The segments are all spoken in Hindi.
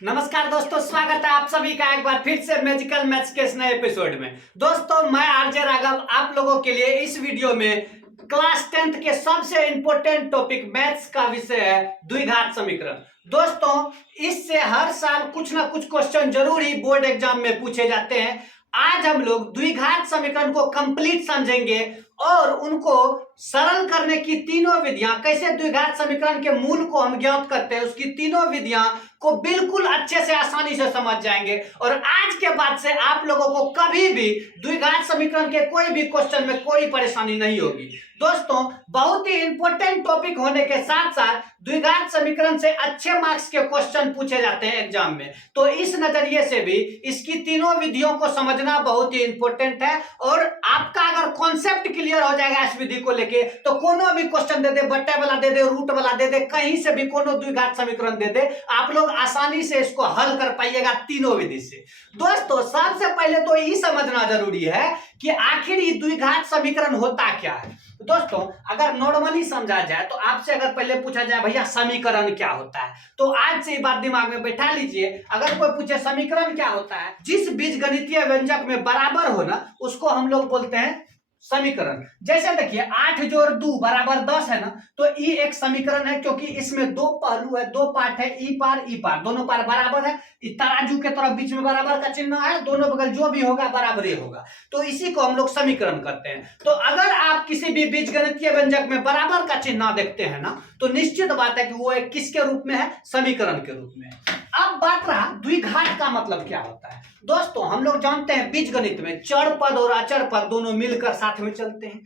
नमस्कार दोस्तों, स्वागत है आप सभी का एक बार फिर से मैजिकल मैथ्स के इस नए एपिसोड में। दोस्तों, मैं आरजे राघव आप लोगों के लिए इस वीडियो में क्लास 10th के सबसे इंपॉर्टेंट टॉपिक मैथ्स का विषय है द्विघात समीकरण। दोस्तों, इससे हर साल कुछ ना कुछ क्वेश्चन जरूर ही बोर्ड एग्जाम में पूछे जाते हैं। आज हम लोग द्विघात समीकरण को कंप्लीट समझेंगे और उनको सरल करने की तीनों विधियां, कैसे द्विघात समीकरण के मूल को हम ज्ञात करते हैं, उसकी तीनों विधियां को बिल्कुल अच्छे से आसानी से समझ जाएंगे। और आज के बाद से आप लोगों को कभी भी द्विघात समीकरण के कोई भी क्वेश्चन में कोई परेशानी नहीं होगी। दोस्तों, बहुत ही इंपॉर्टेंट टॉपिक होने के साथ साथ द्विघात समीकरण से अच्छे मार्क्स के क्वेश्चन पूछे जाते हैं एग्जाम में, तो इस नजरिए से भी इसकी तीनों विधियों को समझना बहुत ही इंपॉर्टेंट है। और आपका अगर कॉन्सेप्ट क्लियर हो जाएगा इस विधि को लेके, तो कोनो भी क्वेश्चन दे दे, बट्टे वाला दे दे, रूट वाला दे दे, कहीं से भी कोनो द्विघात समीकरण दे दे, आप लोग आसानी से इसको हल कर पाइएगा तीनों विधि से। दोस्तों, सबसे पहले तो ये समझना जरूरी है कि आखिर ये द्विघात समीकरण होता क्या है। दोस्तों, अगर नॉर्मली समझा जाए तो आपसे अगर पहले पूछा जाए भैया समीकरण क्या होता है, तो आज से ये बात दिमाग में बैठा लीजिए। अगर कोई पूछे समीकरण क्या होता है, जिस बीजगणितीय व्यंजक में बराबर हो ना, उसको हम लोग बोलते हैं समीकरण। जैसे देखिए 8 जोड़ 2 बराबर 10 है ना, तो ई एक समीकरण है, क्योंकि इसमें दो पहलू है, दो पार्ट है, ई पार दोनों पार बराबर है। तराजू के तरफ बीच में बराबर का चिन्ह है, दोनों बगल जो भी होगा बराबर ही होगा, तो इसी को हम लोग समीकरण करते हैं। तो अगर आप किसी भी बीजगणितीय व्यंजक में बराबर का चिन्ह देखते हैं ना, तो निश्चित बात है कि वो एक किसके रूप में है, समीकरण के रूप में। अब बात रहा द्विघात का मतलब क्या होता है। दोस्तों, हम लोग जानते हैं बीजगणित में चर पद और अचर पद दोनों मिलकर साथ में चलते हैं,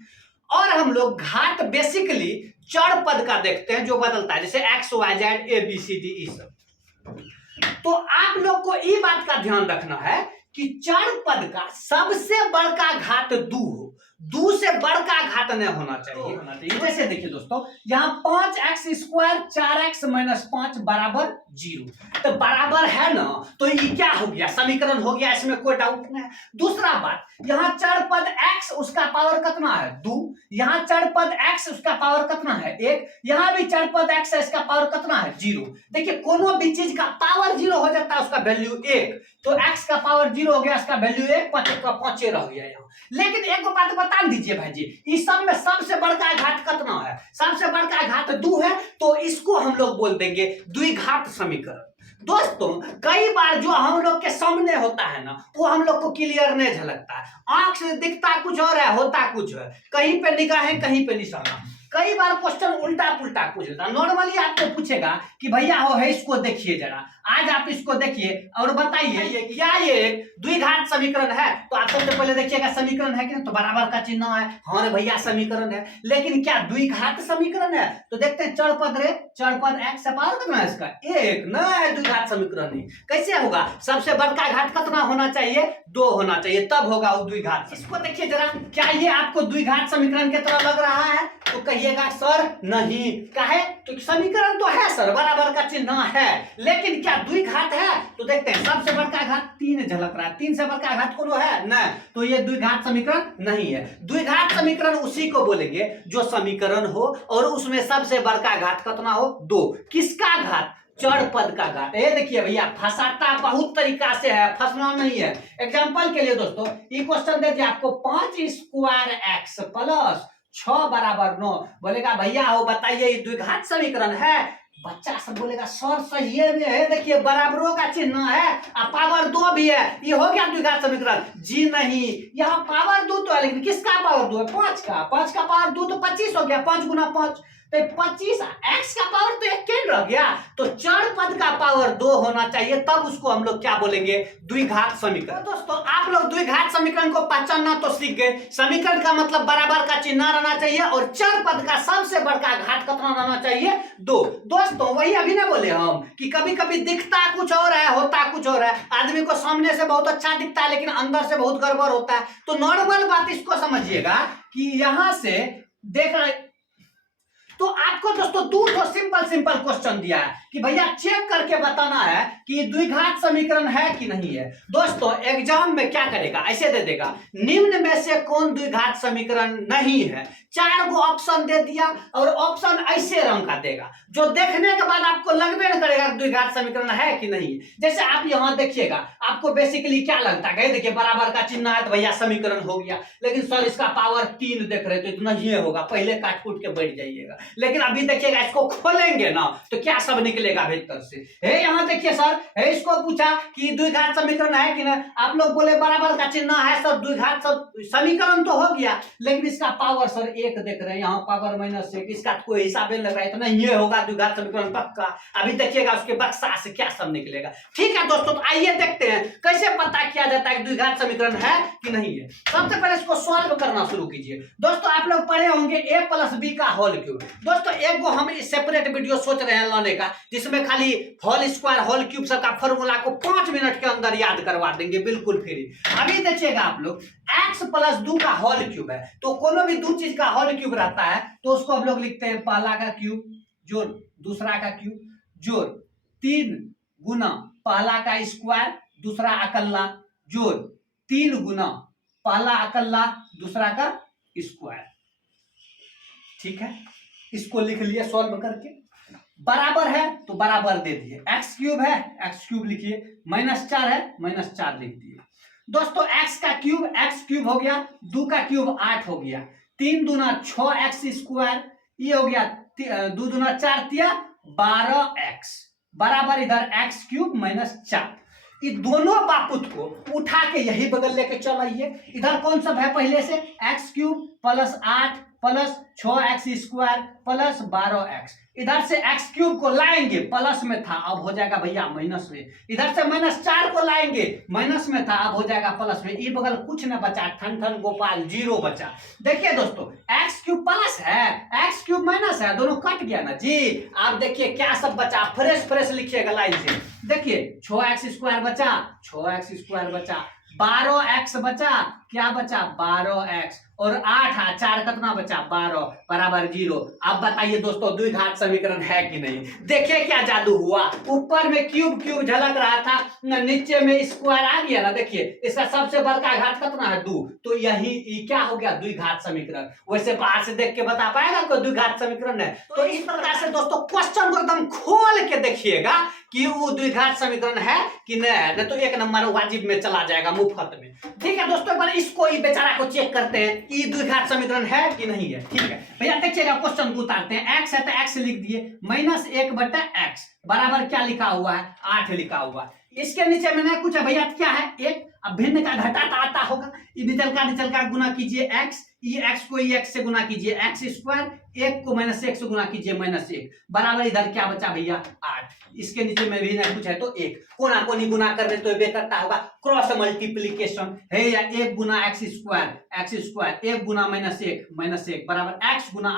और हम लोग घात बेसिकली चर पद का देखते हैं जो बदलता है, जैसे X Y Z A B C D E सब। तो आप लोग को ये बात का ध्यान रखना है कि चर पद का सबसे बड़का घात 2 हो, 2 से बड़का घात नहीं होना चाहिए। जैसे देखिए दोस्तों, यहाँ 5x स्क्वायर 4x माइनस 5 बराबर 0, तो बराबर है ना, तो ये क्या हो गया, समीकरण हो गया, इसमें कोई डाउट नहीं है। दूसरा बात, यहाँ चर पद x उसका पावर कितना है 2, यहाँ चर पद x उसका पावर कितना है 1, यहाँ भी चर पद x है, इसका पावर कितना है 0। देखिए, कोनो भी चीज का पावर 0 हो जाता है, उसका वैल्यू 1, तो x का पावर 0 हो गया, इसका वैल्यू 1, 5 का 5 रह गया यहाँ। लेकिन एक बात बता दीजिए भाई जी, इस सब में सबसे बड़का घात कितना है, सबसे बड़का घात 2 है, तो इसको हम लोग बोल देंगे द्विघात समीकरण। दोस्तों, कई बार जो हम लोग के सामने होता है ना, वो हम लोग को क्लियर नहीं झलकता है, आंख से दिखता कुछ और है, होता कुछ है, कहीं पे निगाहें कहीं पे निशाना। कई बार क्वेश्चन उल्टा पुल्टा पूछ लेता है। नॉर्मली आपको पूछेगा कि भैया हो है, इसको देखिए जरा, आज आप इसको देखिए और बताइए क्या ये द्विघात समीकरण है। तो आप सबसे पहले देखिएगा समीकरण है कि नहीं, तो बराबर का चिन्ह है, हाँ रे भैया समीकरण है। लेकिन क्या द्विघात समीकरण है, तो देखते हैं चर पद x से पावर कितना है इसका 1, न है द्विघात समीकरण। नहीं, कैसे होगा, सबसे बड़का घात कितना होना चाहिए 2 होना चाहिए, तब होगा वो द्विघात। इसको देखिए जरा, क्या ये आपको द्विघात समीकरण की तरह लग रहा है, तो कहिएगा सर नहीं। काहे, तो समीकरण तो है सर, बराबर का चिन्ह है, लेकिन क्या द्विघात है, तो देखते हैं सबसे बड़का घात 3 झलक रहा है, 3 से बड़का घात कोनो है न, तो ये द्विघात समीकरण नहीं है। द्विघात समीकरण उसी को बोलेंगे जो समीकरण हो और उसमें सबसे बड़का घात कितना हो 2। किसका घात, चर पद का घात। ये देखिए भैया, फंसाता बहुत तरीका से है, फंसना नहीं है। एग्जांपल के लिए दोस्तों, ये क्वेश्चन दे दिया आपको 5 स्क्वायर x प्लस 6 बराबर 9, बोलेगा भैया हो बताइए ये द्विघात समीकरण है। बच्चा सब बोलेगा सर सही में है, देखिए बराबरों का चिन्ह है और पावर 2 भी है, ये हो गया द्विघात समीकरण। जी नहीं, यहाँ पावर 2 तो है, लेकिन किसका पावर 2 है, 5 का पावर 2 तो 25 हो गया, 5 गुना 5 तो 25, x का पावर तो 1 रह गया, तो चर पद का पावर 2 होना चाहिए, तब उसको हम लोग क्या बोलेंगे, द्विघात समीकरण। तो दोस्तों, आप लोग द्विघात समीकरण को पहचानना तो सीख गए। समीकरण का मतलब बराबर का चिन्ह रहना चाहिए और चर पद का सबसे बड़का घात कितना रहना चाहिए 2। दोस्तों, वही अभी ना बोले हम कि कभी कभी दिखता कुछ और है, होता कुछ और है। आदमी को सामने से बहुत अच्छा दिखता है, लेकिन अंदर से बहुत गड़बड़ होता है। तो नॉर्मल बात इसको समझिएगा कि यहां से देख रहे, तो आपको दोस्तों दो सिंपल क्वेश्चन दिया है कि भैया चेक करके बताना है कि द्विघात समीकरण है कि नहीं है। दोस्तों एग्जाम में क्या करेगा, ऐसे दे देगा निम्न में से कौन द्विघात समीकरण नहीं है, 4 गो ऑप्शन दे दिया और ऑप्शन ऐसे रंग का देगा जो देखने के बाद आपको लगबे न करेगा द्विघात समीकरण है कि नहीं। जैसे आप यहां देखिएगा, आपको बेसिकली क्या लगता है, देखिए बराबर का चिन्ह है तो भैया समीकरण हो गया, लेकिन सर इसका पावर 3 देख रहे तो इतना ही होगा, पहले काट कूट के बैठ जाइएगा। लेकिन अभी देखिएगा इसको खोलेंगे ना तो क्या सब निकलेगा भीतर से। यहाँ देखिए सर, इसको पूछा कि द्विघात समीकरण है कि नहीं, आप लोग बोले बराबर का चिन्ह है सर, द्विघात समीकरण तो हो गया, लेकिन इसका पावर सर 1 देख रहे हैं, यहाँ पावर -1, इसका कोई हिसाब नहीं लग रहा है, इतना ही होगा द्विघात समीकरण पक्का। अभी देखिएगा उसके बक्सा से क्या सब निकलेगा। ठीक है दोस्तों, तो आइए देखते हैं कैसे पता किया जाता है द्विघात समीकरण है कि नहीं है। सबसे पहले इसको सॉल्व करना शुरू कीजिए। दोस्तों आप लोग पढ़े होंगे a + b का होल क्यूब। दोस्तों एक को हम सेपरेट वीडियो सोच रहे हैं लाने का, जिसमें खाली होल स्क्वायर होल क्यूब सब का फॉर्मूला को 5 मिनट के अंदर याद करवा देंगे बिल्कुल फ्री। अभी देखिएगा आप लोग x + 2 का होल क्यूब है, तो कोनो भी दो चीज का होल क्यूब रहता है तो उसको हम लोग लिखते हैं पहला का क्यूब जोड़ दूसरा का क्यूब जोड़ 3 गुना पहला का स्क्वायर दूसरा अकल्ला जोड़ 3 गुना पहला अकल्ला दूसरा का स्क्वायर। ठीक है, इसको लिख लिए सॉल्व करके। बराबर है तो बराबर दे दिए, एक्स क्यूब है एक्स क्यूब लिखिए, -4 है -4 लिख दिए। दोस्तों एक्स का क्यूब एक्स क्यूब हो गया, 2 का क्यूब 8 हो गया, 3 दूना 6x², ये हो गया 2 दूना 4 तिया 12x बराबर इधर x क्यूब -4। ये दोनों बापुत को उठा के यही बगल लेके चलाइए। इधर कौन सा है पहले से x क्यूब +8 + 6x² + 12x, इधर से x क्यूब को लाएंगे प्लस में था अब हो जाएगा भैया माइनस में, इधर से -4 को लाएंगे माइनस में था अब हो जाएगा प्लस में, ये बगल कुछ न बचा, ठन ठन गोपाल 0 बचा। देखिए दोस्तों x क्यूब प्लस है x क्यूब माइनस है, दोनों कट गया ना जी। आप देखिए क्या सब बचा, फ्रेश लिखिएगा लाइन से। देखिए 6x² बचा 6x² बचा, 12x बचा, क्या बचा 12x और 8 4 कितना बचा 12 बराबर 0। अब बताइए दोस्तों द्विघात समीकरण है कि नहीं। देखिए क्या जादू हुआ, ऊपर में क्यूब झलक रहा था, नीचे में स्क्वायर आ गया ना। देखिए इसका सबसे बड़का घात कितना है 2, तो यही क्या हो गया द्विघात समीकरण। वैसे बाहर से देख के बता पाएगा कोई द्विघात समीकरण है। तो इस प्रकार से दोस्तों क्वेश्चन को एकदम खोल के देखिएगा कि वो द्विघात समीकरण है कि नहीं है, नहीं तो 1 नंबर वाजिब में चला जाएगा मुफ्त में। ठीक है दोस्तों, पर इसको ही बेचारा को चेक करते हैं कि द्विघात समीकरण है कि नहीं है। ठीक है भैया देखिएगा क्वेश्चन को उतारते हैं। x है तो x लिख दिए, -1/x बराबर क्या लिखा हुआ है 8 लिखा हुआ है। इसके नीचे में कुछ है भैया, क्या है 1। अब भिन्न का घटाता आता होगा, निचल का गुना कीजिए x, ये x को ये x से गुना कीजिए x², 1 को -1 से गुना कीजिए -1 बराबर इधर क्या बचा भैया 8। इसके नीचे में भी ना कुछ है तो 1, कोना कोनी गुना करने तो ये करता होगा क्रॉस मल्टीप्लीकेशन है या 1 गुना x² 1 गुना -1 बराबर x गुना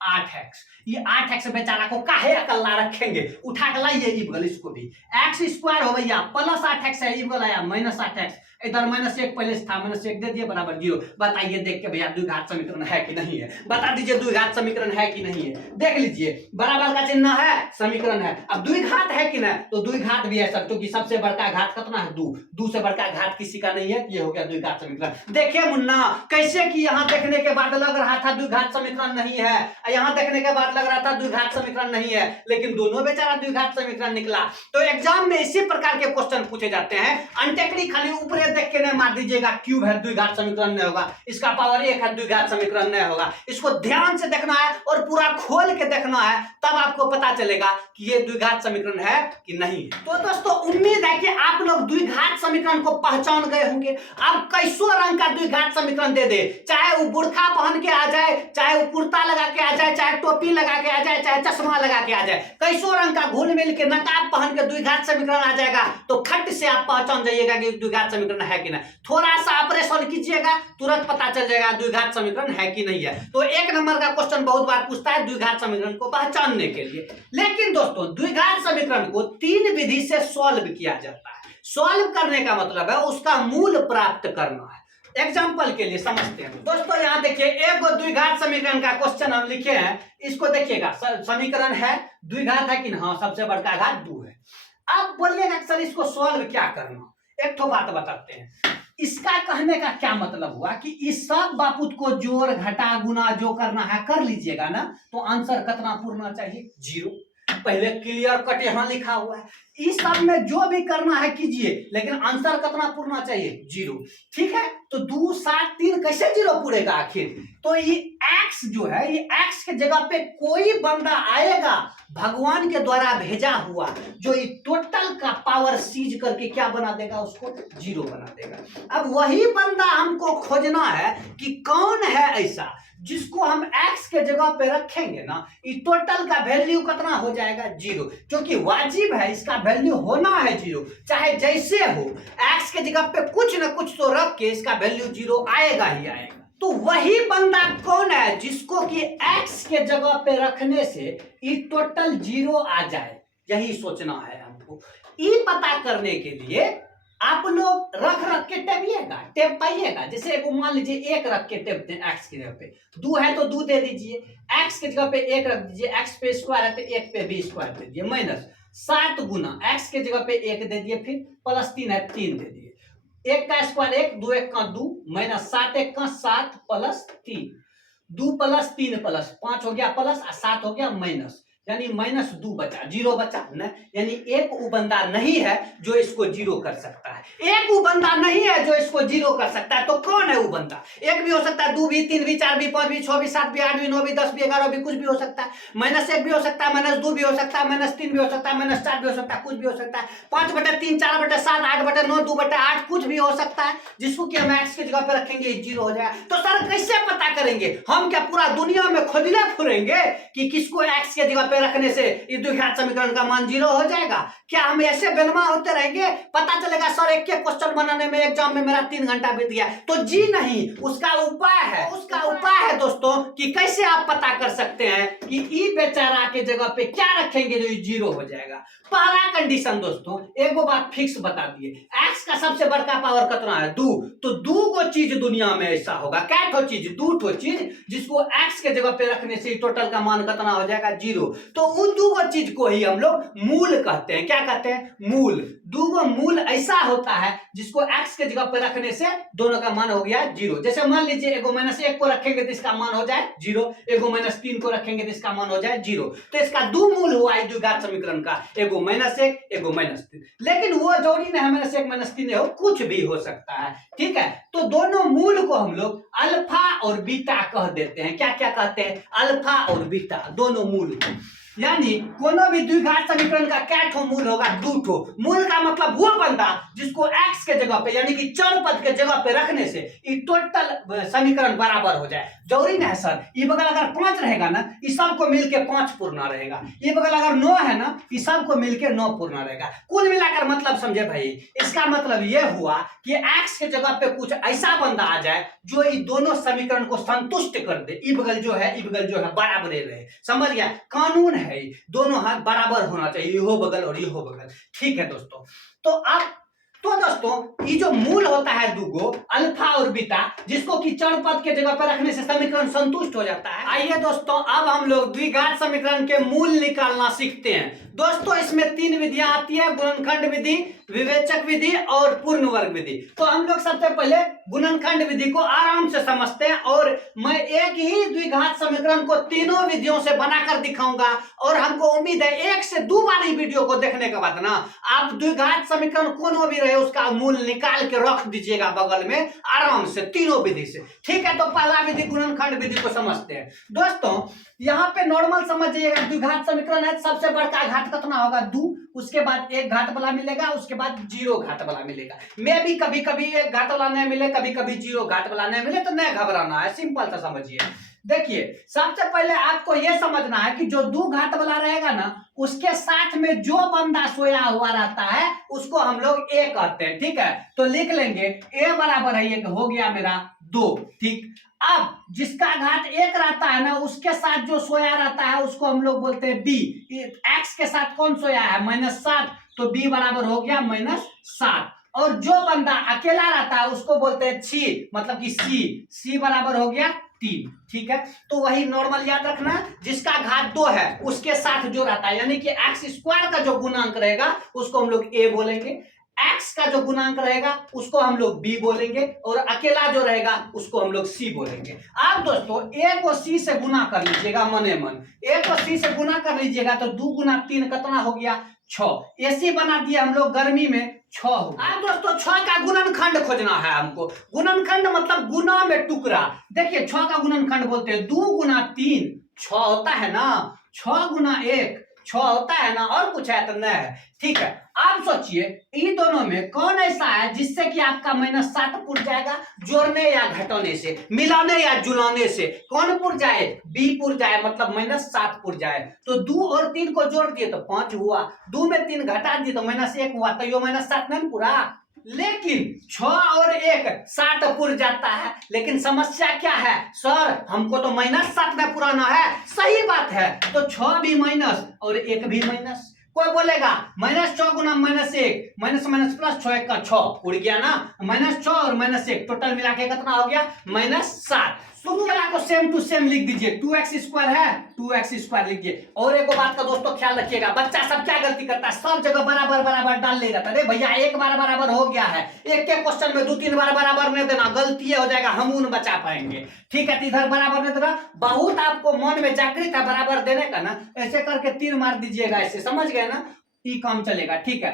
8x। ये 8x बेचारा को काहे अकल्ला रखेंगे, उठा के लाइए इबगल इसको भी, x² हो भैया +8x है, इबगल आया -8x, इधर -1 पहले था -1 दे दिए बराबर 0। बताइए देख के भैया द्विघात समीकरण है कि नहीं है, बता दीजिए द्विघात समीकरण है कि नहीं है। देख लीजिए बराबर का चिन्ह है समीकरण है। अब द्विघात है कि नहीं, तो द्विघात भी है सर, क्योंकि सबसे बड़का घात कितना है 2 से बड़का घात किसी का नहीं है, ये हो गया द्विघात समीकरण। देखिए मुन्ना कैसे कि यहाँ देखने के बाद लग रहा था द्विघात समीकरण नहीं है, यहाँ देखने के बाद लग रहा था द्विघात समीकरण नहीं है, लेकिन दोनों बेचारा द्विघात समीकरण निकला। तो एग्जाम में इसी प्रकार के क्वेश्चन पूछे जाते हैं। अनटेक्निक खाली ऊपर देख के नहीं मार दीजिएगा क्यूब है द्विघात समीकरण नहीं होगा, इसका पावर 1 है द्विघात समीकरण नहीं होगा। इसको ध्यान से देखना है और पूरा खोल के देखना है, तब आपको पता चलेगा कि ये द्विघात समीकरण है कि नहीं है। तो दोस्तों उम्मीद है कि आप लोग द्विघात समीकरण को पहचान गए होंगे। अब कैसो रंग का द्विघात समीकरण दे दे, चाहे वो बुर्खा पहन के आ जाए, चाहे वो कुर्ता लगा के आ जाए, चाहे टोपी लगा के आ जाए, चाहे चश्मा लगा के आ जाए, कैसो रंग का घुल मिल के नकाब पहन के द्विघात समीकरण आ जाएगा, तो खट से आप पहचान जाइएगा कि द्विघात समीकरण है कि नहीं। थोड़ा सा ऑपरेशन कीजिएगा तुरंत पता चल जाएगा द्विघात समीकरण है कि नहीं है। तो 1 नंबर का क्वेश्चन बहुत बार पूछता है द्विघात समीकरण को पहचानने के लिए। लेकिन दोस्तों द्विघात समीकरण को 3 विधि से सॉल्व किया जाता है। सॉल्व करने का मतलब है उसका मूल प्राप्त करना है। एग्जाम्पल के लिए समझते हैं दोस्तों। यहाँ देखिए एक द्विघात समीकरण का क्वेश्चन हम लिखे हैं, इसको देखिएगा। समीकरण है, द्विघात है कि ना? हाँ, सबसे बड़का घात 2 है। अब बोलिएगा सर इसको सॉल्व क्या करना। एक तो बात बताते हैं, इसका कहने का क्या मतलब हुआ कि इस सब बापुत को जोड़ घटा गुना जो करना है कर लीजिएगा ना, तो आंसर कितना पूरना चाहिए? 0। पहले क्लियर कट यहाँ लिखा हुआ है, इस सब में जो भी करना है कीजिए, लेकिन आंसर कितना पूरना चाहिए? 0। ठीक है, तो 2 7 3 कैसे 0 पूरेगा आखिर? तो ये x जो है, ये x के जगह पे कोई बंदा आएगा भगवान के द्वारा भेजा हुआ, जो ये टोटल का पावर सीज करके क्या बना देगा? उसको 0 बना देगा। अब वही बंदा हमको खोजना है कि कौन है ऐसा जिसको हम x के जगह पे रखेंगे ना, ये टोटल का वैल्यू कितना हो जाएगा? 0, क्योंकि वाजिब है इसका वैल्यू होना है 0, चाहे जैसे हो। x के जगह पे कुछ ना कुछ तो रख के इसका वैल्यू 0 आएगा ही आएगा। तो वही बंदा कौन है जिसको कि x के जगह पे रखने से ये टोटल 0 आ जाए? यही सोचना है हमको। ये पता करने के लिए आप लोग रख रख के टेपिएगा, टेप पाइएगा। जैसे एक मान लीजिए 1 रख के टेप दें x की जगह पे, 2 है तो 2 दे दीजिए, x की जगह पे 1 रख दीजिए, x पे स्क्वायर है तो 1 पे भी स्क्वायर दे दीजिए, माइनस 7 गुना x के जगह पे 1 दे दिए, फिर प्लस 3 है 3 दे दिए, 1 का स्क्वायर 1, 2 1 का 2, माइनस 7 1 का 7 प्लस 3, 2 प्लस 3 प्लस 5 हो गया प्लस, 7 हो गया माइनस, यानी -2 बचा, 0 बचा न, यानी एक वो बंदा नहीं है जो इसको 0 कर सकता है। एक वो बंदा नहीं है जो इसको 0 कर सकता है, तो कौन है वो बंदा? एक भी हो सकता है, 2 भी, 3 भी, 4 भी, 5 भी, 6 भी, 7 भी, 8 भी, 9 भी, 10 भी, 11 भी, कुछ भी हो सकता है। -1 भी हो सकता है, -2 भी हो सकता है, -3 भी हो सकता है, -4 भी हो सकता है, कुछ भी हो सकता है, 5/3, 4/7, 8/9, 2/8, कुछ भी हो सकता है, जिसको कि हम x की जगह पे रखेंगे 0 हो जाएगा। तो सर कैसे पता करेंगे? हम क्या पूरा दुनिया में खोजले फिरेंगे कि किसको x की जगह रखने से ये द्विघात समीकरण का मान 0 हो जाएगा? क्या हम ऐसे बेनमा होते रहेंगे? पता चलेगा सर एक के क्वेश्चन बनाने में एग्जाम में मेरा 3 घंटा बीत गया, तो जी नहीं, उसका उपाय है। उसका उपाय है दोस्तों कि कैसे आप पता कर सकते हैं कि ई बेचारा के जगह पे क्या रखेंगे जो 0 हो जाएगा। पहला कंडीशन दोस्तों, एक बात फिक्स बता दिए, x का सबसे बड़का पावर कितना है? 2। तो 2 गो चीज दुनिया में ऐसा होगा, क्या ठो चीज? 2 ठो चीज जिसको x के जगह पे रखने से टोटल का मान कितना हो जाएगा? 0। तो उन 2 गो चीज को ही हम लोग मूल कहते हैं। क्या कहते हैं? मूल। 2 गो मूल ऐसा होता है जिसको x के जगह पे रखने से दोनों का मान हो गया 0। जैसे मान लीजिए एगो -1 को रखेंगे तो इसका मान हो जाए 0, एगो -3 को रखेंगे तो इसका मान हो जाए 0। तो इसका 2 मूल हुआ है द्विघात समीकरण का, एगो -1 एगो -3। लेकिन वो जोड़ी नहीं, -1 -3 हो, कुछ भी हो सकता है। ठीक है, तो दोनों मूल को हम लोग अल्फा और बीटा कह देते हैं। क्या क्या कहते हैं? अल्फा और बीटा, दोनों मूल को। यानी कोनो भी द्विघात समीकरण का क्या ठो मूल होगा? 2 ठो। मूल का मतलब वो बंदा जिसको x के जगह पे यानी कि चर पद के जगह पे रखने से ये टोटल समीकरण बराबर हो जाए। जरूरी ना है सर, ये बगल अगर 5 रहेगा ना, ये सबको मिलके 5 पूर्णा रहेगा, ये बगल अगर 9 है ना, ये सबको मिलके 9 पूर्णा रहेगा। कुल मिलाकर मतलब समझे भाई, इसका मतलब ये हुआ कि x के जगह पे कुछ ऐसा बंदा आ जाए जो ये दोनों समीकरण को संतुष्ट कर दे। ई बगल जो है बराबर रहे। समझ गया? कानून है, दोनों हाथ बराबर होना चाहिए, यो बगल और यो बगल। ठीक है दोस्तों, तो दोस्तों ये जो मूल होता है 2 गो, अल्फा और बीटा, जिसको कि चर पद के जगह पर रखने से समीकरण संतुष्ट हो जाता है। आइए दोस्तों, अब हम लोग द्विघात समीकरण के मूल निकालना सीखते हैं। दोस्तों इसमें 3 विधियां आती है, गुणनखंड विधि, विवेचक विधि और पूर्ण वर्ग विधि। तो हम लोग सबसे पहले गुणनखंड विधि को आराम से समझते हैं, और मैं एक ही द्विघात समीकरण को तीनों विधियों से बनाकर दिखाऊंगा। और हमको उम्मीद है 1 से 2 बार इस वीडियो को देखने के बाद ना आप द्विघात समीकरण कोनो भी रहे उसका मूल निकाल के रख दीजिएगा बगल में आराम से, तीनों विधि से। ठीक है, तो पहला विधि गुणनखंड विधि को समझते हैं। दोस्तों यहाँ पे नॉर्मल समझिएगा, द्विघात समीकरण है, सबसे बड़का घात कितना होगा? 2, उसके बाद 1 घात वाला मिलेगा, उसके बाद 0 घात वाला मिलेगा। मैं भी कभी कभी 1 घात वाला नहीं मिले, कभी कभी 0 घात वाला नहीं मिले, तो नहीं घबराना है, सिंपल सा समझिए। देखिए सबसे पहले आपको यह समझना है कि जो 2 घात वाला रहेगा ना, उसके साथ में जो बंदा सोया हुआ रहता है उसको हम लोग ए कहते हैं। ठीक है, तो लिख लेंगे ए बराबर है, ये हो गया मेरा 2। ठीक, अब जिसका घात 1 रहता है ना, उसके साथ जो सोया रहता है उसको हम लोग बोलते हैं बी। एक्स के साथ कौन सोया है? -7, तो बी बराबर हो गया -7। और जो बंदा अकेला रहता है उसको बोलते हैं छी, मतलब कि सी बराबर हो गया 3। ठीक है, तो वही नॉर्मल याद रखना, जिसका घात 2 है उसके साथ जो रहता है, यानी कि एक्स स्क्वायर का जो गुणांक रहेगा उसको हम लोग ए बोलेंगे, एक्स का जो गुणांक रहेगा उसको हम लोग बी बोलेंगे, और अकेला जो रहेगा उसको हम लोग सी बोलेंगे। अब दोस्तों ए को सी से गुना कर लीजिएगा, मने मन ए को सी से गुना कर लीजिएगा तो 2 गुना 3 कितना हो गया 6। एसी बना दिया हम लोग गर्मी में 6 हो। अब दोस्तों 6 का गुणनखंड खोजना है हमको। गुणनखंड मतलब गुना में टुकड़ा। देखिए 6 का गुणनखंड बोलते हैं 2 गुना 3 6 होता है ना, 6 गुना 1 6 होता है ना, और कुछ है तो नहीं है। ठीक है, आप सोचिए इन दोनों में कौन ऐसा है जिससे कि आपका -7 पुर जाएगा, जोड़ने या घटाने से, मिलाने या जुलाने से कौन पुर जाए, बी पुर जाए, मतलब -7 पुर जाए। तो 2 और 3 को जोड़ दिए तो 5 हुआ, 2 में 3 घटा दिए तो -1 हुआ, तो ये -7 नहीं पूरा। लेकिन 6 और 1 7 पुर जाता है, लेकिन समस्या क्या है सर, हमको तो -7 में पुराना है। सही बात है, तो 6 भी माइनस और 1 भी माइनस। कोई बोलेगा -6 गुना -1 माइनस माइनस प्लस 6 1 का 6 उड़ गया ना, -6 और -1 टोटल मिला के कितना हो गया -7। सूत्र को सेम टू सेम लिख दीजिए, 2x² है 2x² लिखिए। और एक बात का दोस्तों ख्याल रखिएगा, बच्चा सब क्या गलती करता है, सब जगह बराबर बराबर डाल ले जाता है। अरे भैया एक बार बराबर हो गया है, एक के क्वेश्चन में 2-3 बार बराबर नहीं देना, गलती हो जाएगा, हम उन बचा पाएंगे। ठीक है, इधर बराबर नहीं देना, बहुत आपको मन में जागृत है बराबर देने का ना, ऐसे करके तीर मार दीजिएगा, ऐसे समझ गए ना, ये काम चलेगा। ठीक है,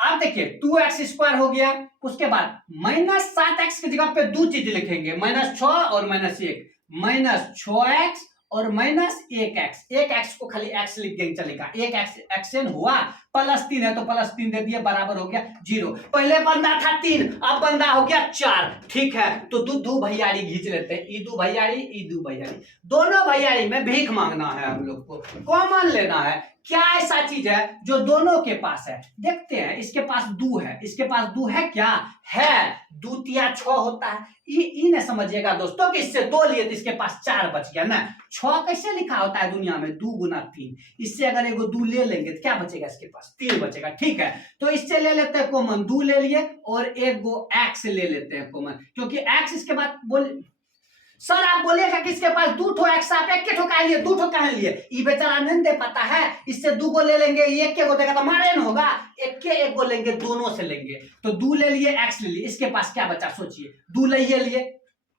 अब देखिए 2x² हो गया, उसके बाद -7x की जगह पे 2 चीज लिखेंगे, -6 और -1, -6x और -1x। 1x को खाली x लिख देंगे चलेगा, 1x xn हुआ, +3 है तो +3 दे दिए, बराबर हो गया 0। पहले बंदा था 3, अब बंदा हो गया 4। ठीक है, तो दो भैयारी खींच लेते हैं, ई दो भैयारी, दोनों भैयारी में भीख मांगना है हम लोग को, कॉमन लेना है। क्या ऐसा चीज है जो दोनों के पास है, देखते हैं। इसके पास 2 है, इसके पास 2 है, क्या है 2 तिया 6 होता है। ई न समझिएगा दोस्तों कि इससे 2 लिए तो इसके पास 4 बच गया ना। 6 कैसे लिखा होता है दुनिया में, 2 गुना 3। इससे अगर एगो 2 ले लेंगे तो क्या बचेगा, इसके पास 3 बचेगा। ठीक है, तो इससे ले लेते हैं कॉमन, 2 ले लिए, और एक गो x ले लेते हैं कॉमन, क्योंकि x इसके बाद बोल सर आप बोलिएगा कि इसके पास 2 ठो एक्स, आप एक के ठो कह लिए, 2 ठो कह लिए, ये बेचारा नहीं दे पाता है, इससे 2 को ले लेंगे, एक के को देगा तो मारे न होगा, एक के एक को लेंगे, दोनों से लेंगे, तो 2 ले लिए x ले लिए, इसके पास क्या बचा सोचिए, 2 ले लिए,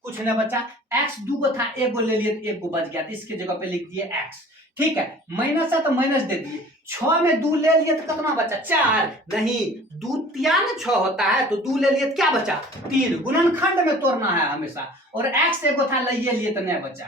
कुछ नहीं बचा, x 2 को था, एक को ले लिए तो एक को बच गया, तो इसके जगह पे लिख दिए x। ठीक है, माइनस है तो माइनस दे दिए, 6 में 2 ले लिए तो कितना बचा 4, नहीं 2 तिया 6 होता है, तो 2 ले लिए तो क्या बचा 3। गुणनखंड में तोड़ना है हमेशा, और x एगो था ले लिए तो नहीं बचा,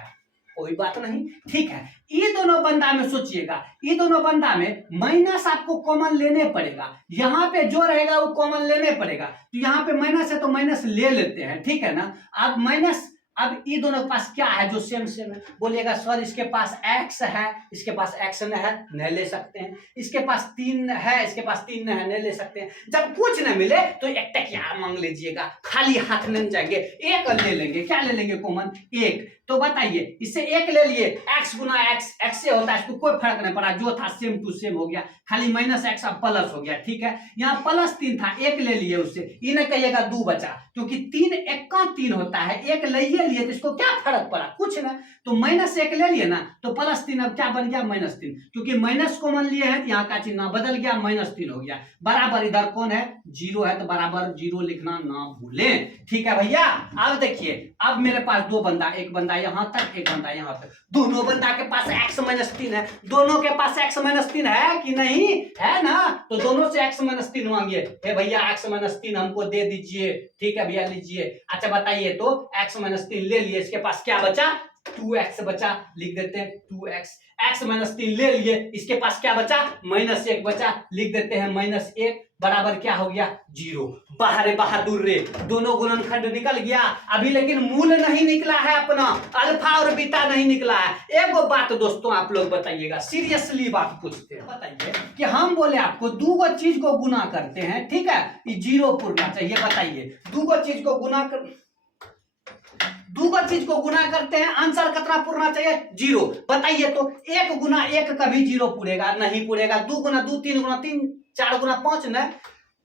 कोई बात नहीं। ठीक है, ये दोनों बंदा में सोचिएगा, ये दोनों बंदा में माइनस आपको कॉमन लेने पड़ेगा, यहाँ पे जो रहेगा वो कॉमन लेने पड़ेगा, तो यहाँ पे माइनस है तो माइनस ले लेते हैं। ठीक है ना, अब माइनस, अब ये दोनों के पास क्या है जो सेम सेम है, बोलिएगा सर इसके पास x है, इसके पास x न है, नहीं ले सकते हैं, इसके पास 3 है, इसके पास 3 न है, नहीं ले सकते हैं। जब कुछ न मिले तो एक टकिया मांग लीजिएगा, खाली हाथ नहीं जाएंगे, एक ले लेंगे, क्या ले लेंगे कॉमन 1। तो बताइए, इससे 1 ले लिए, x गुना x से होता है, इसको कोई फर्क नहीं पड़ा, जो था सेम टू सेम हो गया, खाली -x अब प्लस हो गया। ठीक है, यहाँ +3 था, 1 ले लिए उससे, ये नहीं कहिएगा 2 बचा, क्योंकि 3 1 का 3 होता है, 1 ले लिए तो इसको क्या फर्क पड़ा, कुछ ना, तो -1 ले लिए ना, तो +3 अब क्या बन गया -3, क्योंकि माइनस कॉमन लिए हैं, यहाँ का चिन्ह बदल गया, -3 हो गया, बराबर इधर कौन है 0 है, तो बराबर 0 लिखना ना भूलें। ठीक है भैया, अब देखिए, अब मेरे पास 2 बंदा, एक बंदा यहाँ तक, एक बंदा यहाँ तक, दोनों बंदा के पास x -3 है, दोनों के पास x -3 है कि नहीं है ना, तो दोनों से x -3 मांगिए, हे भैया x -3 हमको दे दीजिए। ठीक है भैया लीजिए। अच्छा बताइए, तो x -3 ले लिए, इसके पास क्या बचा 2x बचा, लिख देते हैं 2x, x -3 ले लिए, इसके पास क्या बचा -1 बचा, लिख देते हैं -1, बराबर क्या हो गया 0। बाहर बहादुर रे, दोनों गुणनखंड निकल गया अभी, लेकिन मूल नहीं निकला है अपना, अल्फा और बीटा नहीं निकला है। एक बात दोस्तों आप लोग बताइएगा, सीरियसली बात पूछते हैं, बताइए कि हम बोले आपको 2 चीज को गुना करते हैं, ठीक है, ये 0 पूरना चाहिए, बताइए 2 चीज को गुना कर, 2 चीज को गुना करते हैं, आंसर कितना पूरना चाहिए 0। बताइए तो 1 गुना 1 कभी 0 पूरेगा नहीं पूरेगा, 2 गुना 2 3 गुना 3 4 गुना 5 न,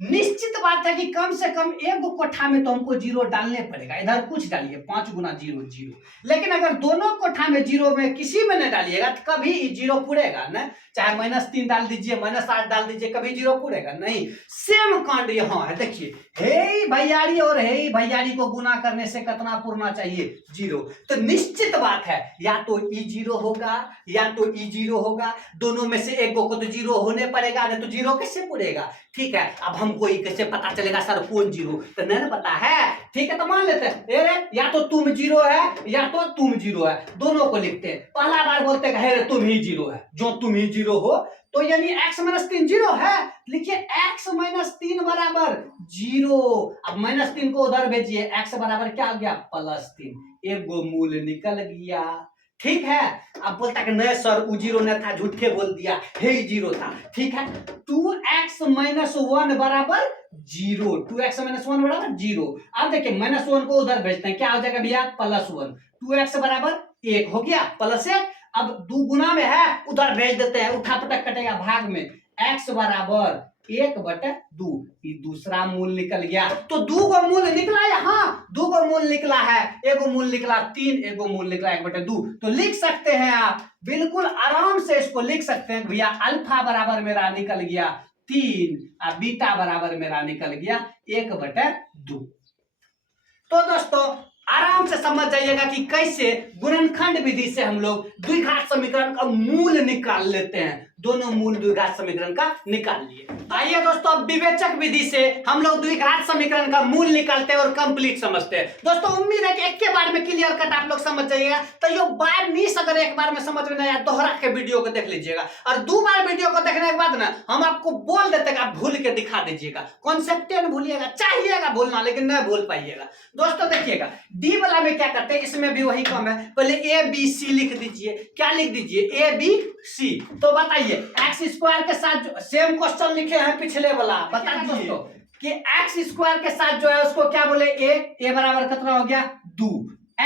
निश्चित बात है कि कम से कम एक कोठा में तो हमको जीरो डालने पड़ेगा। इधर कुछ डालिए 5 गुना जीरो जीरो, लेकिन अगर दोनों कोठा में जीरो में किसी में नहीं डालिएगा तो कभी जीरो पूरेगा ना। चाहे -3 डाल दीजिए, -8 डाल दीजिए, कभी जीरो पूरेगा नहीं। सेम कांड यहाँ है, देखिए हे भैयारी और हे भैयारी को गुना करने से कितना पूरना चाहिए? जीरो। तो निश्चित बात है या तो ई जीरो होगा या तो ई जीरो होगा, दोनों में से एक को तो जीरो होने पड़ेगा, नहीं तो जीरो कैसे पूरेगा? ठीक है, अब हमको ये कैसे पता चलेगा सर कौन जीरो? तो नहीं पता है, ठीक है, तो मान लेते हैं या तो तुम जीरो है या तो तुम जीरो है, दोनों को लिखते हैं। पहला बार बोलते हैं तुम ही जीरो है, जो तुम ही जीरो हो तो यानी x - 3 जीरो है। लिखिए x - 3 बराबर जीरो। अब -3 को उधर भेजिए, x बराबर क्या हो गया? +3। एक गो मूल निकल गया, ठीक है। अब बोलता है नहीं सर वो जीरो नहीं था, झूठे बोल दिया, हे जीरो था। ठीक है, 2x - 1 बराबर जीरो, 2x - 1 बराबर जीरो। अब देखिए -1 को उधर भेजते हैं, क्या हो जाएगा भैया? +1। 2x बराबर 1 हो गया, +1। अब 2 गुना में है, उधर भेज देते हैं, उठा पटक कटेगा भाग में, x बराबर 1/2। ये दूसरा मूल निकल गया। तो 2 को मूल निकला यहाँ, 2 को मूल निकला है, एगो मूल निकला 3, एगो मूल निकला 1/2। तो लिख सकते हैं आप, बिल्कुल आराम से इसको लिख सकते हैं भैया, अल्फा बराबर मेरा निकल गया 3 और बीटा बराबर मेरा निकल गया 1/2। तो दोस्तों आराम से समझ जाइएगा कि कैसे गुणनखंड विधि से हम लोग द्विघात समीकरण का मूल निकाल लेते हैं। दोनों मूल द्विघात समीकरण का निकाल लिए। आइए दोस्तों अब विवेचक विधि से हम लोग द्विघात समीकरण का मूल निकालते हैं और कंप्लीट समझते हैं। दोस्तों उम्मीद है कि एक के बार में क्लियर कट आप लोग समझ जाइएगा। तो ये बार मिस अगर एक बार में समझ में नहीं आया, दोहरा के वीडियो को देख लीजिएगा, और 2 बार वीडियो को देखने के बाद ना हम आपको बोल देते हैं, आप भूल के दिखा दीजिएगा। कॉन्सेप्ट न भूलिएगा, चाहिएगा भूलना लेकिन नहीं भूल पाइएगा। दोस्तों देखिएगा डी वाला में क्या करते हैं, इसमें भी वही काम है। पहले ए बी सी लिख दीजिए। क्या लिख दीजिए? A B C. तो बताइए एक्स स्क्वायर के साथ जो सेम क्वेश्चन लिखे हैं पिछले वाला, बता दोस्तों कि एक्स स्क्वायर के साथ जो है उसको क्या बोले? ए बराबर कितना हो गया? 2।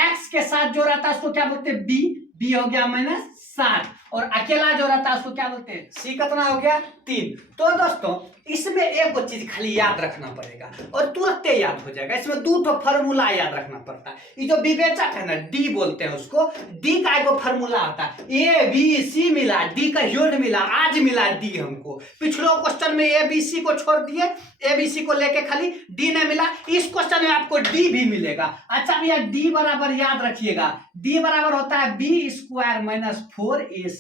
एक्स के साथ जो रहता है उसको क्या बोलते हैं? बी हो गया -7, और अकेला जो रहता है उसको क्या बोलते हैं? सी। कितना हो गया? 3। तो दोस्तों इसमें एक चीज खाली याद रखना पड़ेगा और तुरंत याद हो जाएगा। इसमें 2 फार्मूला याद रखना पड़ता है। ये जो विवेचक है ना, डी बोलते हैं उसको, डी का एक फार्मूला आता है। ए बी सी मिला, डी का योग मिला, आज मिला डी हमको। पिछले क्वेश्चन में ए बी सी को छोड़ दिए, ए बी सी को लेके खाली डी नहीं मिला। इस क्वेश्चन में आपको डी भी मिलेगा। अच्छा भैया डी बराबर याद रखिएगा, डी बराबर होता है B square -4ac।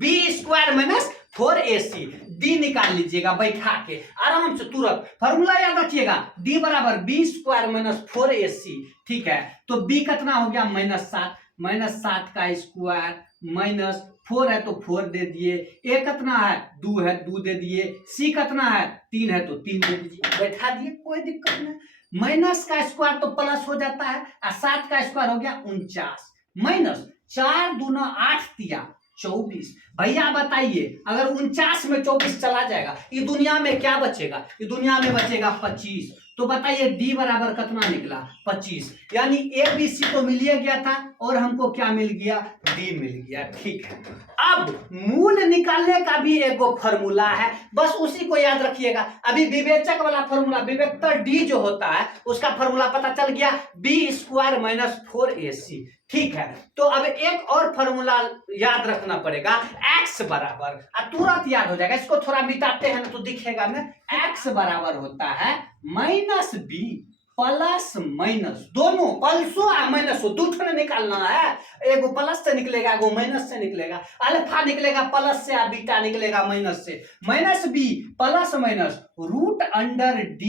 B square -4ac। D निकाल लीजिएगा बैठा के आराम से, तुरंत फॉर्मूला याद रखिएगा। डी बराबर बी स्क्वायर -4ac। ठीक है, तो बी कितना हो गया? -7। -7 का स्क्वायर -4 है तो 4 दे दिए। ए कितना है? 2 है, 2 दे दिए। सी कितना है? 3 है तो 3 दे दीजिए, बैठा दिए, कोई दिक्कत नहीं। माइनस का स्क्वायर तो प्लस हो जाता है, और 7 का स्क्वायर हो गया 49। -4 दूना 8 तिया 24। भैया बताइए अगर 49 में 24 चला जाएगा, ये दुनिया में क्या बचेगा? ये दुनिया में बचेगा 25। तो बताइए डी बराबर कितना निकला? 25। यानी ए बी सी तो मिल गया था और हमको क्या मिल गया? डी मिल गया। ठीक है, अब मूल निकालने का भी एक फॉर्मूला है, बस उसी को याद रखिएगा। अभी विवेचक वाला फॉर्मूला, विवेक्तर डी जो होता है उसका फॉर्मूला पता चल गया, बी स्क्वायर -4ac। ठीक है, तो अब एक और फॉर्मूला याद रखना पड़ेगा, x बराबर, तुरंत याद हो जाएगा। इसको थोड़ा मिटाते हैं ना तो दिखेगा ना, x बराबर होता है -b प्लस माइनस, दोनों प्लसो और माइनसो दूठो निकालना है। एगो प्लस से निकलेगा, एगो माइनस से निकलेगा। अल्फा निकलेगा प्लस से और बीटा निकलेगा माइनस से। -b प्लस माइनस √d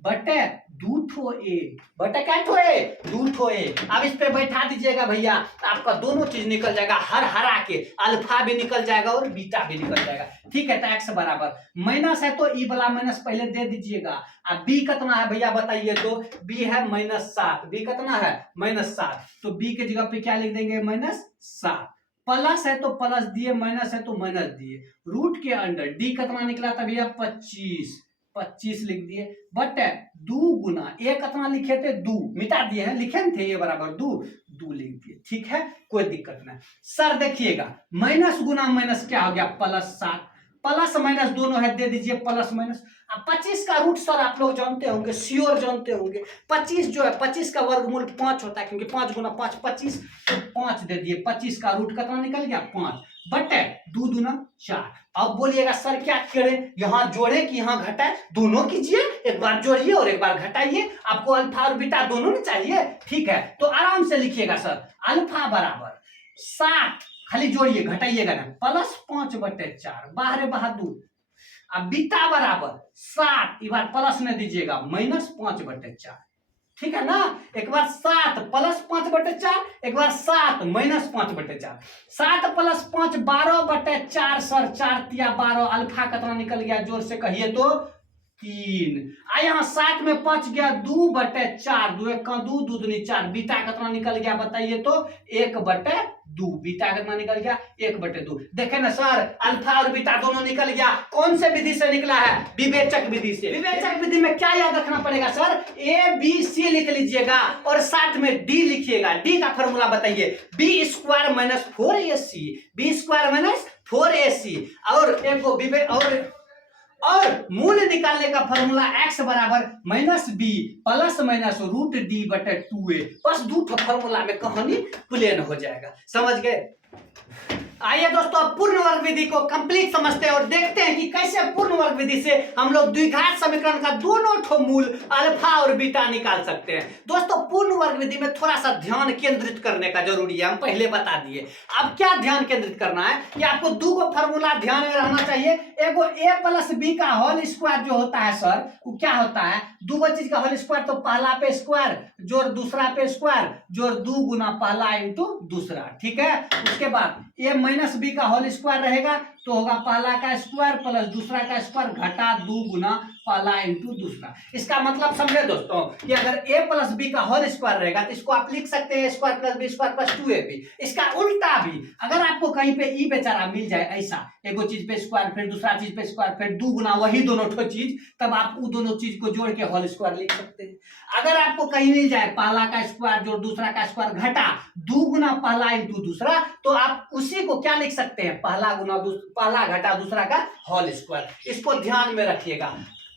बटे 2a बटे क्या ठो ए? 2a। अब इस पे बैठा दीजिएगा भैया, आपका दोनों चीज निकल जाएगा, हरा के अल्फा भी निकल जाएगा और बीटा भी निकल जाएगा। ठीक है, तो x बराबर माइनस है तो ई वाला माइनस पहले दे दीजिएगा। अब b कितना है भैया बताइए? तो b है -7। b कितना है? -7। तो b के जगह पे क्या लिख देंगे? -7। प्लस है तो प्लस दिए, माइनस है तो माइनस दिए, रूट के अंडर d कितना निकला था भैया? 25 लिख दिए, बटे 2 गुना ए कितना लिखे थे? 2 मिटा दिए हैं, लिखे थे ए बराबर 2 लिख दिए। ठीक है, कोई दिक्कत नहीं। सर देखिएगा माइनस गुना माइनस क्या हो गया? +7। प्लस माइनस दोनों है, दे दीजिए प्लस माइनस। अब 25 का रूट सर आप लोग जानते होंगे, श्योर जानते होंगे, 25 जो है 25 का वर्गमूल 5 होता है, क्योंकि 5 गुना 5 25, तो 5 दे दिए। 25 का रूट कितना निकल गया 5 बटे 2 दूना 4। अब बोलिएगा सर क्या करें, यहां जोड़े कि यहां घटाए? दोनों कीजिए, एक बार जोड़िए और एक बार घटाइए। आपको अल्फा और बीटा दोनों नहीं चाहिए, ठीक है? तो आराम से लिखिएगा सर, अल्फा बराबर 7, खाली जोड़िए घटाइएगा ना, प्लस 5 बटे 4 बाहर बहादुर। अब बीटा बराबर 7, एक बार प्लस में दीजिएगा, माइनस 5 बटे 4, ठीक है ना? एक बार 7 प्लस 5 बटे 4, एक बार 7 माइनस 5 बटे 4। 7 प्लस 5 12 बटे 4 सर, 4 तिया 12। अल्फा कितना निकल गया जोर से कहिए तो 3। यहाँ 7 में 5 गया 2 बटे 4, 2 1 2, 2 दूनी 4। बीटा कितना निकल गया बताइए तो 1 बटे 2। बीटा कितना निकल गया 1 बटे 2। देखे ना सर, अल्फा और बीटा दोनों निकल गया। कौन से विधि से निकला है? विवेचक विधि से। विवेचक विधि में क्या याद रखना पड़ेगा सर? ए बी सी लिख लीजिएगा और साथ में डी लिखिएगा। डी का फॉर्मूला बताइए, B square minus 4ac, B square minus 4ac। और एक और मूल्य निकालने का फॉर्मूला x बराबर minus B plus minus root D बटे 2a। बस दो फॉर्मूला में कहानी प्लेन हो जाएगा, समझ गए? आइए दोस्तों, अब पूर्ण वर्ग विधि को कंप्लीट समझते हैं और देखते हैं कि कैसे पूर्ण वर्ग विधि से हम लोग द्विघात समीकरण का दोनों ठो मूल अल्फा और बीटा निकाल सकते हैं। दोस्तों, पूर्ण वर्ग विधि में थोड़ा सा ध्यान केंद्रित करने का जरूरी है, हम पहले बता दिए। अब क्या ध्यान केंद्रित करना है कि आपको दो गो फॉर्मूला ध्यान में रहना चाहिए। एगो ए प्लस बी का होल स्क्वायर जो होता है सर, वो क्या होता है? दो गो चीज का होल स्क्वायर, तो पहला पे स्क्वायर जोड़ दूसरा पे स्क्वायर जोड़ 2 गुना पहला इंटू दूसरा, ठीक है? उसके बाद ए माइनस बी का होल स्क्वायर रहेगा तो होगा पहला का स्क्वायर प्लस दूसरा का स्क्वायर घटा 2 गुना पहला इंटू दूसरा। इसका मतलब समझे दोस्तों कि अगर a प्लस बी का होल स्क्वायर रहेगा तो इसको आप लिख सकते हैं square plus B square plus 2ab। इसका उल्टा भी, अगर आपको कहीं पे ई बेचारा मिल जाए ऐसा, एगो चीज पे स्क्वायर फिर दूसरा चीज पे स्क्वायर फिर 2 गुना वही दोनों ठो चीज, तब आप वो दोनों चीज को जोड़ के होल स्क्वायर लिख सकते हैं। अगर आपको कहीं मिल जाए पहला का स्क्वायर जोड़ दूसरा का स्क्वायर घटा 2 गुना पहला इंटू दूसरा, तो आप उसी को क्या लिख सकते हैं? पहला घटा दूसरा का होल स्क्वायर। इसको ध्यान में रखिएगा,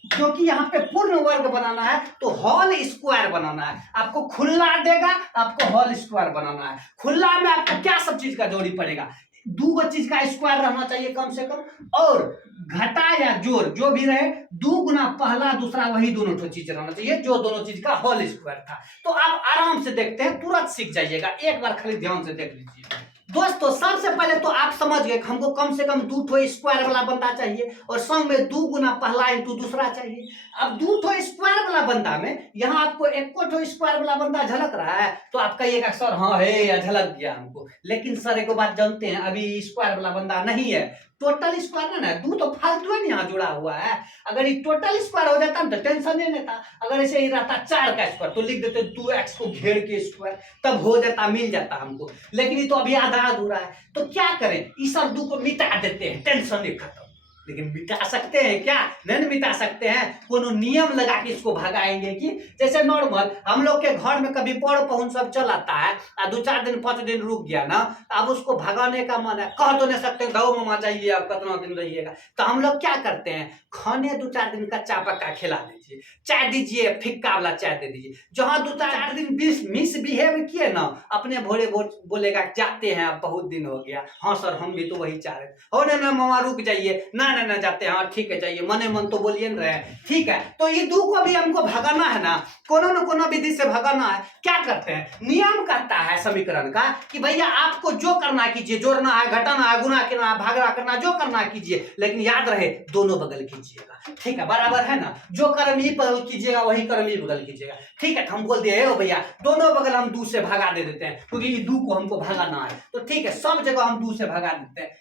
क्योंकि यहाँ पे पूर्ण वर्ग बनाना है तो होल स्क्वायर बनाना है। आपको खुला देगा, आपको होल स्क्वायर बनाना है। खुला में आपको क्या सब चीज का जोड़ी पड़ेगा? दो चीज का स्क्वायर रहना चाहिए कम से कम, और घटा या जोड़ जो भी रहे 2 गुना पहला दूसरा वही दोनों ठो चीज रहना चाहिए जो दोनों चीज का होल स्क्वायर था। तो आप आराम से देखते हैं, तुरंत सीख जाइएगा, एक बार खाली ध्यान से देख लीजिए। दोस्तों, सबसे पहले तो आप समझ गए हमको कम से कम 2 ठो स्क्वायर वाला बंदा चाहिए और संग में 2 गुना पहला इंटू दूसरा चाहिए। अब 2 ठो स्क्वायर वाला बंदा में यहाँ आपको एक ठो स्क्वायर वाला बंदा झलक रहा है तो आप कहिएगा सर हाँ है या झलक गया हमको, लेकिन सर एक बात जानते हैं, अभी स्क्वायर वाला बंदा नहीं है। टोटल स्क्वायर ना, 2 तो फालतू है यहाँ जुड़ा हुआ है। अगर ये टोटल स्क्वायर हो जाता तो टेंशन नहीं लेता। अगर ऐसे ही रहता 4 का स्क्वायर तो लिख देते 2x को घेर के स्क्वायर, तब हो जाता, मिल जाता हमको। लेकिन ये तो अभी आधा अधूरा है, तो क्या करें? इस सब 2 को मिटा देते हैं, टेंशन नहीं खत्म। लेकिन मिटा सकते हैं क्या? नहीं मिटा सकते हैं, कोनो नियम लगा के इसको भगाएंगे। कि जैसे नॉर्मल हम लोग के घर में कभी पड़ पहुंच सब चल आता है और 2-4 दिन 5 दिन रुक गया ना, अब उसको भगाने का मन है, कह तो नहीं सकते दो मामा जाइए अब कितना दिन रहिएगा, तो हम लोग क्या करते हैं? खाने 2-4 दिन का कच्चा पक्का खिला दीजिए, चाय दीजिए, फिक्का वाला चाय दे दीजिए। जहां 2-4 दिन मिसबिहेव किए ना, अपने भोरे बोलेगा जाते हैं अब बहुत दिन हो गया। हाँ सर हम भी तो वही चाह रहे हो ना मामा रुक जाइए, ना जाते हैं, हाँ ठीक है जाइए, मने मन तो बोलिए न रहे, ठीक है? तो ये 2 को भी हमको भगाना है ना, कोनो न कोनो विधि से भगाना है। क्या करते हैं? नियम कहता है समीकरण का कि भैया आपको जो करना कीजिए, जोड़ना है, घटाना है, गुना करना है, भागना करना, जो करना कीजिए, लेकिन याद रहे दोनों बगल कीजिएगा, ठीक है? बराबर है ना? जो कर्म ही बगल कीजिएगा वही कर्म ही बगल कीजिएगा, ठीक है? हम बोल दिए भैया दोनों बगल हम 2 से भगा दे देते हैं, क्योंकि ये 2 को हमको भगाना है, तो ठीक है सब जगह हम 2 से भगा देते हैं।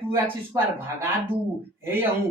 2x स्क्वायर भगा दू,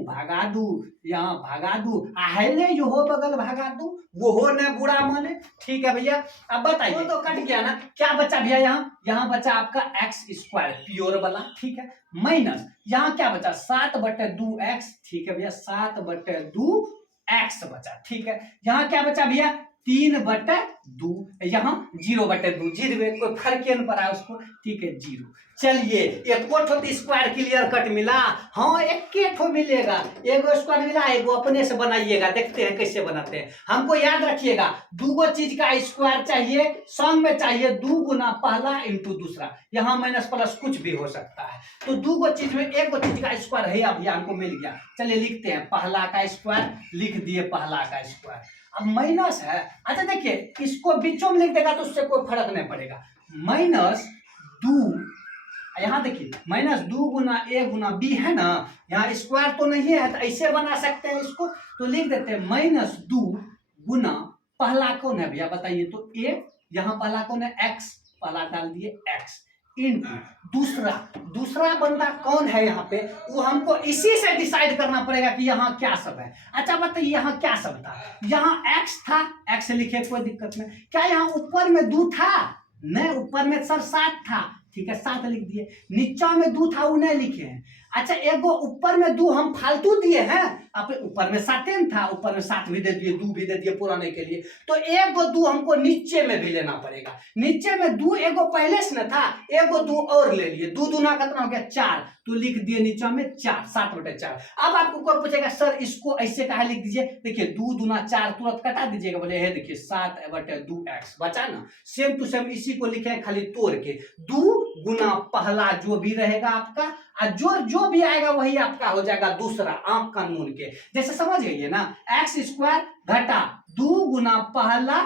भगा दू, यहाँ भगा दू, आहले जो हो बगल भगा दू, वो हो न बुरा माने, ठीक है भैया? अब बताइए, तो कट गया ना, क्या बचा भैया? यहाँ बचा आपका x स्क्वायर प्योर वाला, ठीक है? माइनस यहाँ क्या बचा? 7/2x, ठीक है भैया? 7/2x बचा, ठीक है? यहाँ क्या बचा भैया? 3/2 2, यहाँ 0/2, 0 कोई फर्क नहीं पड़ा उसको, ठीक है 0। चलिए एक ठो स्क्वायर क्लियर कट मिला, हाँ एक ठो मिलेगा, एगो स्क्वायर मिला, एगो अपने से बनाइएगा, देखते हैं कैसे बनाते हैं। हमको याद रखिएगा दूगो चीज का स्क्वायर चाहिए, सम में चाहिए 2 गुना पहला इंटू दूसरा, यहाँ माइनस प्लस कुछ भी हो सकता है, तो दूगो चीज में एक चीज का स्क्वायर है, अब ये हमको मिल गया। चलिए लिखते हैं पहला का स्क्वायर, लिख दिए पहला का स्क्वायर। अब माइनस है, अच्छा देखिए इसको बीचों में लिख देगा तो उससे कोई फर्क नहीं पड़ेगा, -2, यहाँ देखिए -2 गुना a गुना b है ना, यहाँ स्क्वायर तो नहीं है तो ऐसे बना सकते हैं इसको, तो लिख देते हैं -2 गुना पहला कौन है भैया बताइए तो a, यहाँ पहला कौन है x, पहला डाल दिए x, इंटू दूसरा बंदा कौन है यहाँ पे, वो हमको इसी से डिसाइड करना पड़ेगा कि यहाँ क्या सब है। अच्छा बताइए यहाँ क्या सब था, यहाँ x था, x लिखे कोई दिक्कत नहीं, क्या यहाँ ऊपर में 2 था, नहीं ऊपर में सर 7 था, ठीक है 7 लिख दिए, नीचा में 2 था वो नहीं लिखे हैं। अच्छा एगो ऊपर में 2 हम फालतू दिए हैं, अब ऊपर में 7 था, ऊपर में 7 भी दे दिए, 2 भी दे दिए पुराने के लिए, तो एगो 2 हमको नीचे में भी लेना पड़ेगा, नीचे में 2 एगो पहले से न था, एगो 2 और ले लिए, 2 दूना कितना हो गया 4, तो लिख दिए नीचे में 4, 7/4। अब आपको कौन पूछेगा सर इसको ऐसे कहा लिख दीजिए, देखिए 2 दूना 4 तुरंत कटा दीजिएगा, बोले है देखिए 7/2x बचा ना, सेम टू सेम इसी को लिखे हैं, खाली तोड़ के 2 गुना पहला जो भी रहेगा आपका, और जो भी आएगा वही आपका हो जाएगा दूसरा, आंख कानून के जैसे समझ गई है ना, x² घटा 2 गुना पहला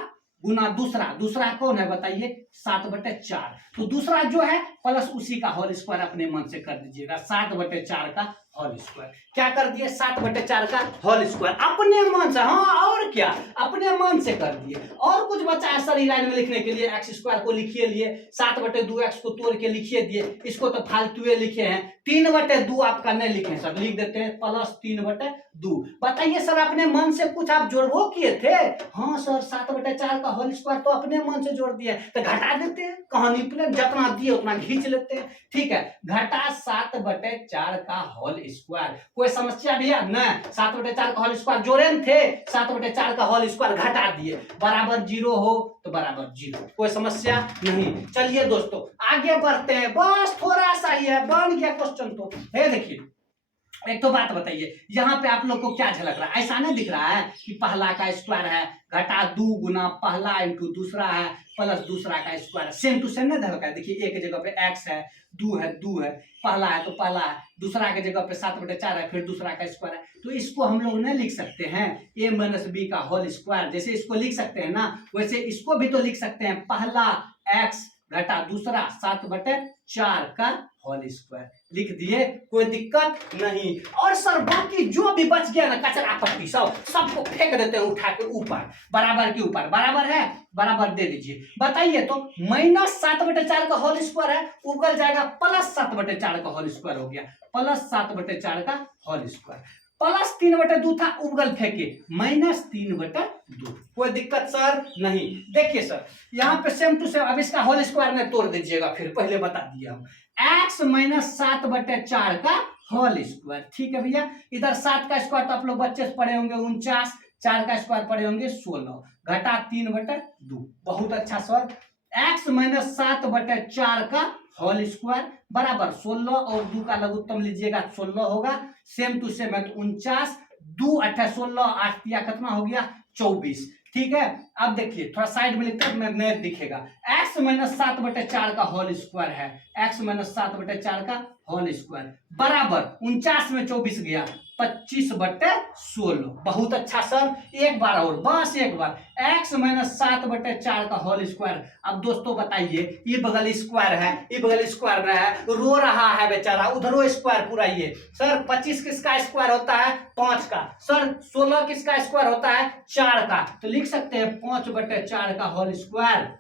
गुना दूसरा कौन है बताइए 7/4, तो दूसरा जो है प्लस उसी का होल स्क्वायर अपने मन से कर दीजिएगा, 7/4 का होल स्क्वायर, क्या कर दिए 7/4 का होल स्क्वायर अपने मन से, हाँ और क्या अपने मन से कर दिए। और कुछ बचा है सर लाइन में लिखने के लिए, x² को लिखिए लिए, 7/2x को तोड़ के लिखिए दिए, इसको तो फालतू लिखे हैं, 3/2 आपका नहीं लिखे सर, लिख देते हैं +3/2। बताइए सर अपने मन से कुछ आप जोड़बो किए थे, हाँ सर 7/4 का होल स्क्वायर तो अपने मन से जोड़ दिए, तो घटा देते हैं, कहानी प्लेन जितना दिए उतना खींच लेते हैं, ठीक है घटा 7/4 का होल स्क्वायर, कोई समस्या भैया नहीं, 7/4 का होल स्क्वायर जोड़े थे, 7/4 का होल स्क्वायर घटा दिए, बराबर 0 हो तो बराबर 0, कोई समस्या नहीं। चलिए दोस्तों आगे बढ़ते हैं, बस थोड़ा सा ही है, बन गया क्वेश्चन तो है। देखिए एक तो बात बताइए यहाँ पे आप लोग को क्या झलक रहा है, ऐसा नहीं दिख रहा है कि पहला का स्क्वायर है घटा 2 गुना पहला इंटू दूसरा है प्लस दूसरा का स्क्वायर, सेम टू सेम नहीं झलका है। देखिए एक जगह पे x है, 2 है, पहला है तो पहला है, दूसरा के जगह पे 7/4 है, फिर दूसरा का स्क्वायर है, तो इसको हम लोग नहीं लिख सकते हैं a - b का होल स्क्वायर, जैसे इसको लिख सकते हैं ना वैसे इसको भी तो लिख सकते हैं, पहला x घटा दूसरा 7/4 का होल स्क्वायर, लिख दिए कोई दिक्कत नहीं। और सर बाकी जो भी बच गया ना कचरा पट्टी सबको फेंक देते हैं उठा के ऊपर, बराबर के ऊपर, बराबर है बराबर दे दीजिए। बताइए तो -7/4 का होल स्क्वायर है, उगल जाएगा +7/4 का होल स्क्वायर हो गया, +7/4 का होल स्क्वायर, +3/2 था उबगल फेंके -3/2, कोई दिक्कत सर नहीं। देखिए सर यहाँ पे सेम टू सेम, अब इसका होल स्क्वायर में तोड़ दीजिएगा, फिर पहले बता दिया हम x - 7/4 का होल स्क्वायर, ठीक है भैया। इधर 7 का स्क्वायर तो आप लोग बच्चे से पढ़े होंगे 49, 4 का स्क्वायर पढ़े होंगे 16, घटा 3/2, बहुत अच्छा सर। x - 7/4 का होल स्क्वायर बराबर 16 और 2 का लघुत्तम लीजिएगा 16 होगा, सेम टू सेम है तो 49, 2 8 16, 8 दिया कितना हो गया 24, ठीक है। अब देखिए थोड़ा साइड में लिखकर नहीं दिखेगा, x - 7/4 का होल स्क्वायर है, x - 7/4 का होल स्क्वायर बराबर 49 में 24 गया 25/16, बहुत अच्छा सर। एक बार और, बस एक बार, x - 7/4 का होल स्क्वायर। अब दोस्तों बताइए ये बगल स्क्वायर है, ये बगल स्क्वायर है, रो रहा है बेचारा, उधरो स्क्वायर पुराइए। सर 25 किसका स्क्वायर होता है 5 का, सर 16 किसका स्क्वायर होता है 4 का, तो लिख सकते हैं 5/4 का होल स्क्वायर,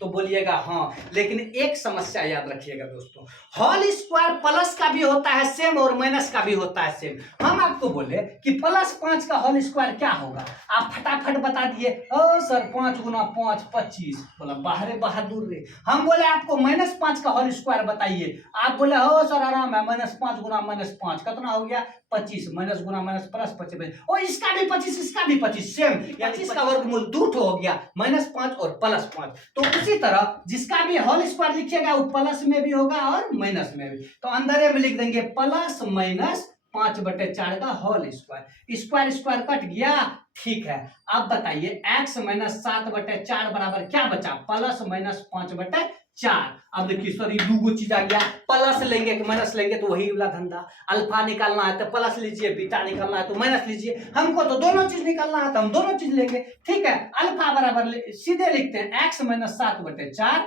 तो बोलिएगा हाँ। लेकिन एक समस्या याद रखिएगा दोस्तों, होल स्क्वायर प्लस का भी होता है सेम और माइनस का भी होता है सेम। हम आपको बोले कि +5 का होल स्क्वायर क्या होगा, आप फटाफट बता दिए ओ सर 5 गुना 5 25, बोला बाहरे बहादुर रे। हम बोले आपको -5 का होल स्क्वायर बताइए, आप बोले हो सर आराम है, -5 गुना -5 कितना हो गया 25, माइनस गुना माइनस प्लस 25, और इसका भी 25, इसका भी 25 सेम, यानी इसका वर्गमूल 2 हो गया, -5 और +5। तो उसी तरह जिसका भी होल स्क्वायर लिखिएगा वो प्लस में भी होगा और माइनस में भी। तो अंदर में लिख देंगे प्लस माइनस 5/4 का whole square, square square cut गया, ठीक है। अब बताइए x माइनस 7/4 बराबर क्या बचा, प्लस माइनस 5/4। अब देखिए सर ये दो चीज आ गया, प्लस लेंगे कि माइनस लेंगे तो वही वाला धंधा, अल्फा निकालना है तो प्लस लीजिए, बीटा निकालना है तो माइनस लीजिए, हमको तो दोनों चीज निकालना है तो हम दोनों चीज लेंगे, ठीक है। अल्फा बराबर सीधे लिखते हैं x माइनस 7/4,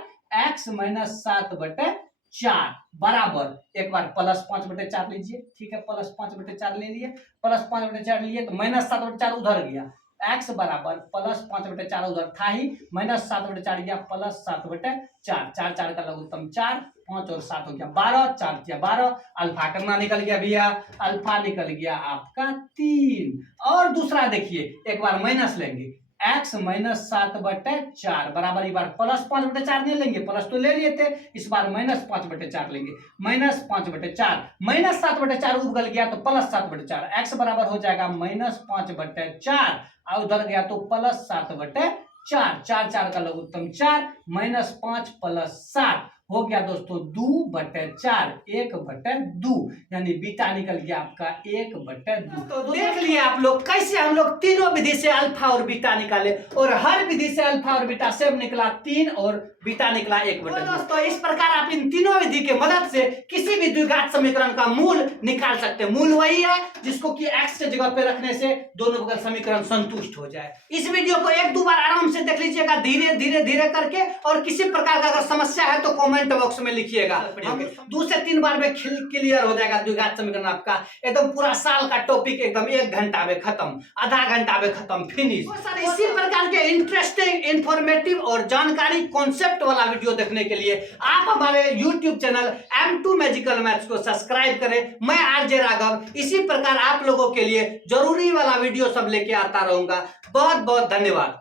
x माइनस 7/4 बराबर एक बार प्लस 5/4 लीजिए, ठीक है, प्लस 5/4 ले लिए, प्लस 5/4 लिए तो माइनस 7/4 उधर गया, x बराबर प्लस 5/4 उधर था ही, माइनस 7/4 गया प्लस 7/4, 4 4 का लघुत्तम 4, 5 और 7 हो गया 12, 4 किया 12, अल्फा कितना निकल गया भैया, अल्फा निकल गया आपका 3। और दूसरा देखिए, एक बार माइनस लेंगे, x माइनस 7/4 बराबर, एक बार प्लस 5/4 नहीं लेंगे, प्लस तो ले लिए थे, इस बार माइनस 5/4 लेंगे, माइनस 5/4, माइनस 7/4 उगल गया तो प्लस 7/4, x बराबर हो जाएगा माइनस 5/4, और उधर गया तो प्लस 7/4, 4 4 का लघुत्तम 4, माइनस 5 प्लस 7 हो गया दोस्तों 2/4, 1/2, यानी बीटा निकल गया आपका 1/2। तो देख लिए आप लोग कैसे हम लोग तीनों विधि से अल्फा और बीटा निकाले, और हर विधि से अल्फा और बीटा सेम निकला 3 और बीटा निकला 1/2। तो दोस्तों इस प्रकार आप इन तीनों विधि के मदद से किसी भी द्विघात समीकरण का मूल निकाल सकते हैं। मूल वही है जिसको कि x के जगह पे रखने से दोनों बगल समीकरण संतुष्ट हो जाए। इस वीडियो को 1-2 बार आराम से देख लीजिएगा, धीरे धीरे धीरे करके, और किसी प्रकार का अगर समस्या है तो कमेंट बॉक्स में लिखिएगा, 2 से 3 बार में क्लियर हो जाएगा द्विघात समीकरण आपका। एकदम पूरा साल का टॉपिक एकदम 1 घंटा में खत्म, आधा घंटा में खत्म, फिनिश। इसी प्रकार के इंटरेस्टिंग, इंफॉर्मेटिव और जानकारी कॉन्सेप्ट वाला वीडियो देखने के लिए आप हमारे YouTube channel M2 magical maths को सब्सक्राइब करें। मैं आरजे राघव इसी प्रकार आप लोगों के लिए जरूरी वाला वीडियो सब लेके आता रहूंगा। बहुत बहुत धन्यवाद।